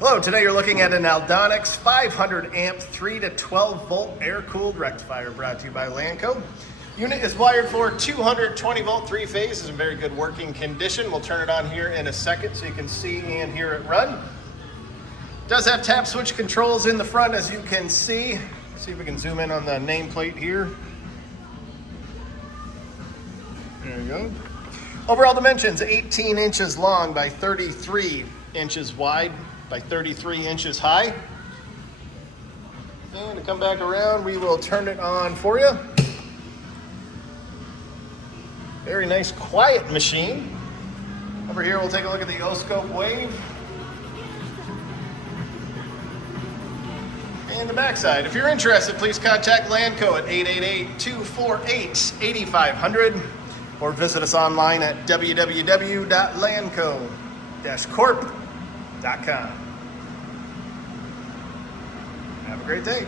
Hello, today you're looking at an Aldonex 500 amp 3 to 12 volt air-cooled rectifier brought to you by Lanco. Unit is wired for 220 volt 3-phase, is in very good working condition. We'll turn it on here in a second so you can see and hear it run. Does have tap switch controls in the front, as you can see. See if we can zoom in on the nameplate here. There you go. Overall dimensions, 18 inches long by 33 inches wide by 33 inches high. And to come back around, we will turn it on for you. Very nice, quiet machine. Over here, we'll take a look at the O-scope wave. And the backside. If you're interested, please contact Lanco at 888-248-8500 or visit us online at www.lanco-corp.com. Have a great day.